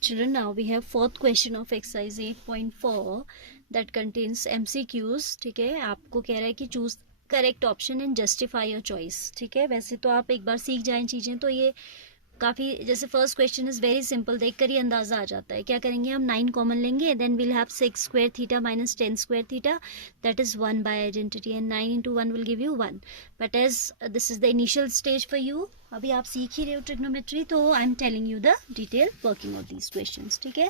Children, now we have fourth question of exercise 8.4 that contains MCQs. ठीक है, आपको कह रहा है कि choose correct option and justify your choice. ठीक है, वैसे तो आप एक बार सीख जाएं चीज़ें तो ये काफ़ी, जैसे first question is very simple, देख कर ही अंदाज़ा आ जाता है. क्या करेंगे हम, 9 कॉमन लेंगे, then will have 6 square theta minus 10 square theta, that is 1 by identity, and 9 into 1 will give you 1. But as this is the initial stage for you, अभी आप सीख ही रहे हो ट्रिग्नोमेट्री, तो I am telling you the detail working of these questions. ठीक है,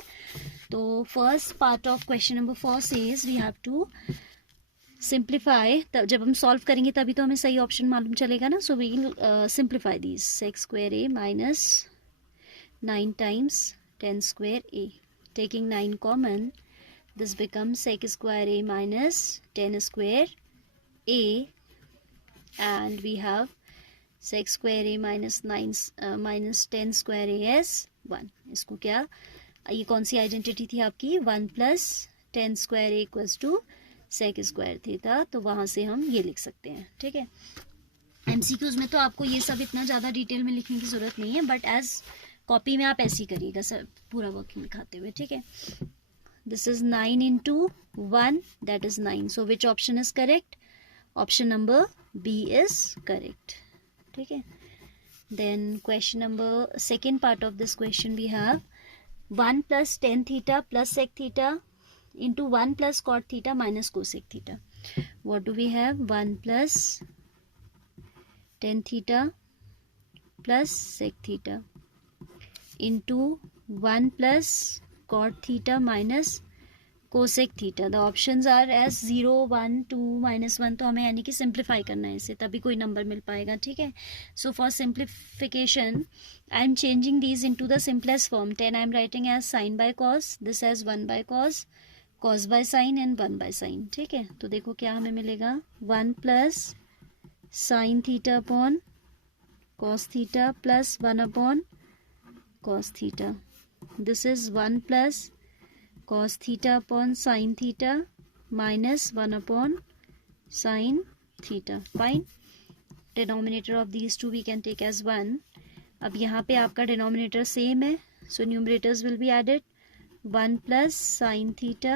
तो first part of question number 4 says we have to simplify. तब जब हम सॉल्व करेंगे तभी तो हमें सही ऑप्शन मालूम चलेगा ना. So we will simplify these. Sec square a minus 9 times 10 square a. Taking 9 common, this becomes sec square a minus 10 square a, and we have sec square a minus 9 minus 10 square a as 1. इसको क्या, ये कौन सी identity थी आपकी, 1 plus 10 square a equals to sec square theta. तो वहाँ से हम ये लिख सकते हैं. ठीक है, MCQs में तो आपको ये सब इतना ज़्यादा डिटेल में लिखने की ज़रूरत नहीं है, बट एज कॉपी में आप ऐसे ही करिएगा सर, पूरा वर्किंग दिखाते हुए. ठीक है, this is 9 into 1, that is 9. So which option is correct, option number B is correct. ठीक है, then question number second part of this question we have 1 plus tan theta plus sec theta into 1 plus cot theta minus cosec theta. What do we have, 1 plus tan theta plus sec theta into 1 plus cot theta minus cosec theta. The options are as 0, 1, 2, -1. तो हमें यानी कि simplify करना है इसे, तभी कोई number मिल पाएगा. ठीक है, so for simplification I am changing these into the simplest form. 10 I am writing as sine by cos, this as 1 by cos, cos by sine and 1 by sine. ठीक है, तो देखो क्या हमें मिलेगा, 1 plus sine theta upon cos theta plus 1 upon cos theta. This is 1 plus cos theta upon sin theta minus 1 upon sin theta. Fine. Denominator of these two we can take as 1. अब यहाँ पे आपका denominator same है, so numerators will be added. 1 plus sin theta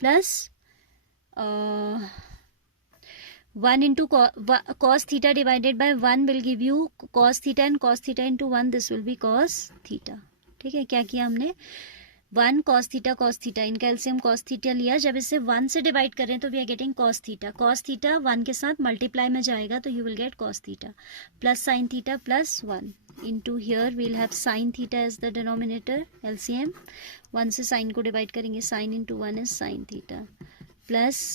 plus 1 into cos theta divided by 1 will give you cos theta, and cos theta into 1, this will be cos theta. ठीक है, क्या किया हमने, 1 cos theta, इनका LCM cos theta लिया. जब इसे 1 से डिवाइड करें तो we are getting cos theta 1 के साथ मल्टीप्लाई में जाएगा तो you will get cos theta plus sin theta plus 1 into here we will have sin theta as the denominator, LCM 1 से sin को डिवाइड करेंगे, sin into 1 is sin theta plus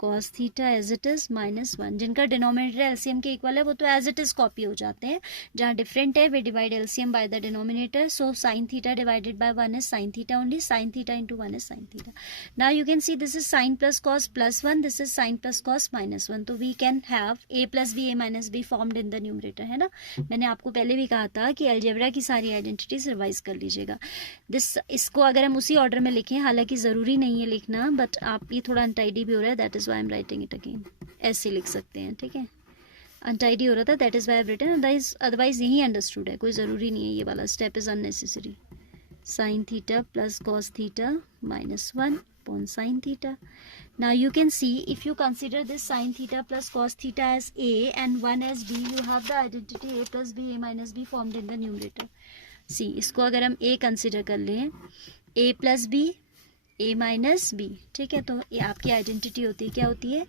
cos theta as it is minus 1. जिनका denominator LCM के equal है वो तो as it is copy हो जाते हैं, जहाँ डिफरेंट है we divide LCM by the denominator. So sin theta divided by 1 is sin theta only, sin theta into 1 is sin theta. Now you can see this is sin plus cos plus 1, this is sin plus cos minus 1. तो we can have a plus b a minus b formed in the numerator, है ना. मैंने आपको पहले भी कहा था कि अलजेब्रा की सारी आइडेंटिटीज रिवाइज कर लीजिएगा. इसको अगर हम उसी ऑर्डर में लिखें, हालांकि ज़रूरी नहीं है लिखना, बट आप ये थोड़ा अनटाइडी भी हो रहा है, that is why I am writing it again. ऐसे लिख सकते हैं. ठीक है, अनटाइडी हो रहा था, that is why I have written, otherwise यही अंडरस्टूड है, कोई ज़रूरी नहीं है, ये वाला step is unnecessary. Sine theta plus cos theta minus 1 upon sin theta. Now you can see if you consider this sin theta plus cos theta as a and 1 as b, you have the identity a plus b a minus b formed in the numerator. See, इसको अगर हम a consider कर लें, a plus b a minus b. ठीक है, तो ये आपकी आइडेंटिटी होती है, क्या होती है,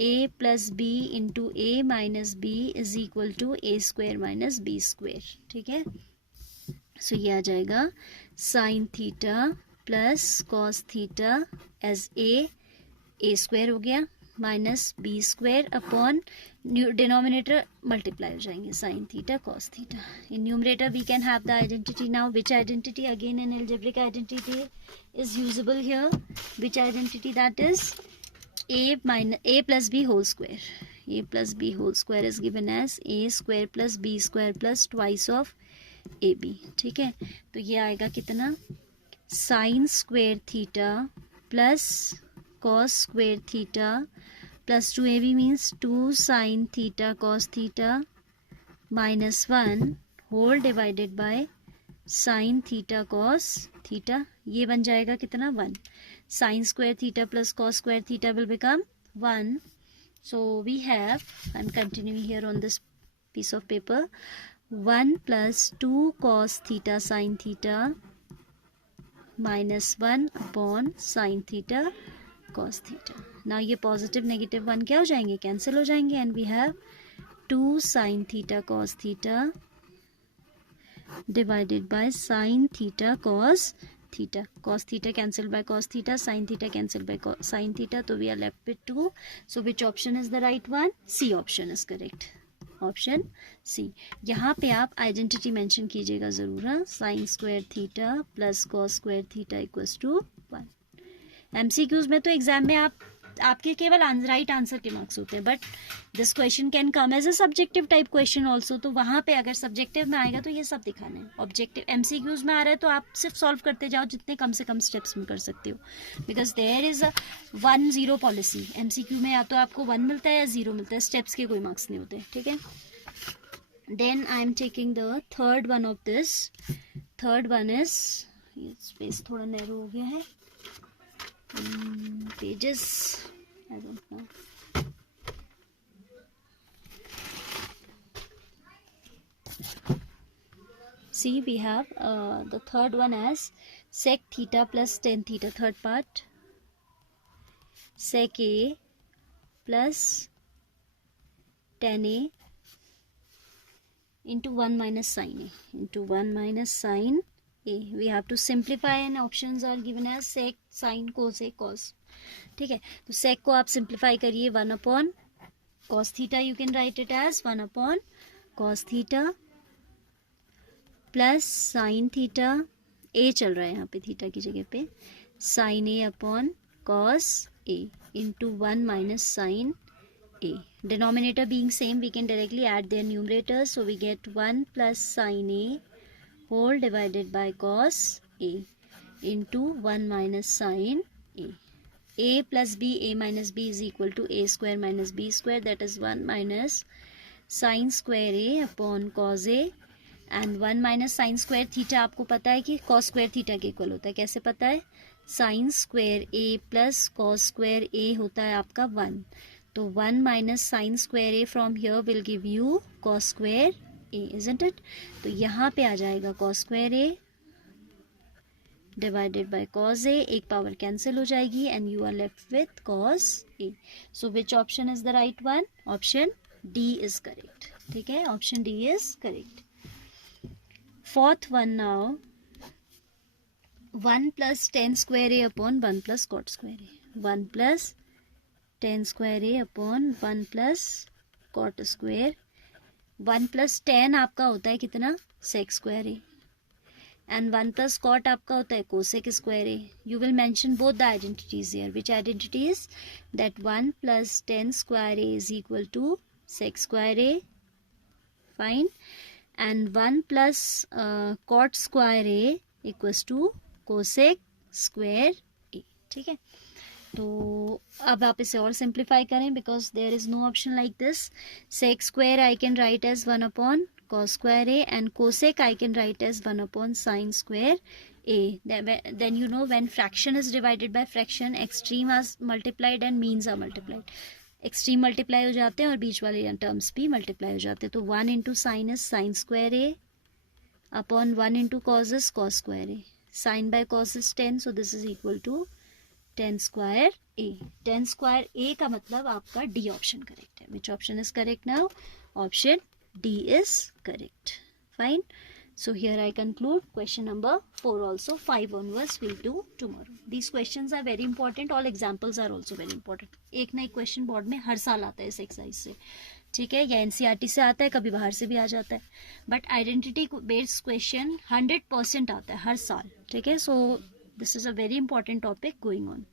a plus b into a minus b is equal to a square minus b square. ठीक है, सो ये आ जाएगा sine theta plus cos theta as a square हो गया minus b square upon denominator multiply हो जाएंगे, sine theta cos theta. In numerator we can have the identity. Now which identity, again an algebraic identity is usable here. Which identity, that is a plus b whole square. a plus b whole square is given as a square plus b square plus twice of ab. ठीक है, तो ये आएगा कितना, sine square theta plus cos square theta plus 2ab means 2 sign theta cos theta minus 1 whole divided by sign theta cos theta, ये बन जाएगा कितना 1. Sign square theta plus cos square theta will become 1. So we have, I'm continuing here on this piece of paper, 1 plus 2 cos theta sin theta minus 1 upon sin theta cos theta. Now ये positive negative 1 क्या हो जाएंगे, cancel हो जाएंगे, and we have 2 sin theta cos theta divided by sin theta cos theta. Cos theta cancelled by cos theta, sin theta cancelled by sin theta, so we are left with 2. So which option is the right one? C option is correct. Option C. यहाँ पे आप identity mention कीजिएगा ज़रूर. Sine square theta plus cos square theta equals to 1. MCQs में तो exam में आपके केवल राइट आंसर के मार्क्स होते हैं, but this question can come as a subjective type question also. तो वहाँ पे अगर सब्जेक्टिव में आएगा तो ये सब दिखाना है. ऑब्जेक्टिव एमसीक्यूज में आ रहा है तो आप सिर्फ सॉल्व करते जाओ जितने कम से कम स्टेप्स में कर सकते हो, because there is a 1-0 policy. MCQ में या तो आपको 1 मिलता है या 0 मिलता है, स्टेप्स के कोई मार्क्स नहीं होते. ठीक है. Then I am taking the third one of this. Third one is, ये स्पेस थोड़ा नैरो हो गया है, pages I don't know. See, we have the third one as sec theta plus tan theta. Third part, sec a plus tan a into 1 minus sin a into 1 minus sin a. We have to simplify and options are given as sec, sin, cosec, cos. ठीक है. तो sec को आप simplify करिए 1 upon cos theta, you can write it as 1 upon cos theta plus sine theta, a चल रहा है यहाँ पे थीटा की जगह पे, sin a upon cos a into 1 minus sin a. Denominator being same, we can directly add their numerators. So we get 1 plus sin a whole divided by cos a into 1 minus sin a. A plus b, a minus b is equal to a square minus b square, that is 1 minus sin square a upon cos a, and 1 minus sin square theta आपको पता है कि cos square theta के equal होता है. कैसे पता है? sin square a plus cos square a होता है आपका 1. तो 1 minus sin square a from here will give you cos square a, isn't it? तो यहाँ पे आ जाएगा cos square a divided by cos a, एक पावर कैंसिल हो जाएगी, and you are left with cos a. So which option is the right one? Option D is correct. ठीक है, option D is correct. Fourth one now, 1 plus tan square a upon 1 plus cot square a. 1 plus tan square a upon 1 plus cot square. 1 plus tan आपका होता है कितना? sec square a. And 1 plus cot आपका होता है cosec square a. You will mention both the identities here. Which identity is? That 1 plus tan square a is equal to sec square a. Fine. And 1 plus cot square a equals to cosec square a. ठीक है. तो अब आप इसे और simplify करें, because there is no option like this. Sec square I can write as 1 upon cos square a, and cosec I can write as 1 upon sin square a. Then you know, when fraction is divided by fraction, extreme are multiplied and means are multiplied. Extreme multiply हो जाते हैं और बीच वाले terms भी multiply हो जाते हैं. तो 1 into sine is sine square A upon 1 into cos is cos square A. Sine by cos is 10, so this is equal to 10 square A. 10 square A का मतलब आपका डी ऑप्शन करेक्ट है. Which option is correct now? Option D is correct. Fine. So here I conclude question number 4 also. 5 onwards we'll do tomorrow. These questions are very important. All examples are also very important. एक ना एक question board में हर साल आता है इस exercise से. ठीक है, या NCERT से आता है, कभी बाहर से भी आ जाता है, बट आइडेंटिटी बेस्ड क्वेश्चन 100% आता है हर साल. ठीक है, सो this is a very important topic going on.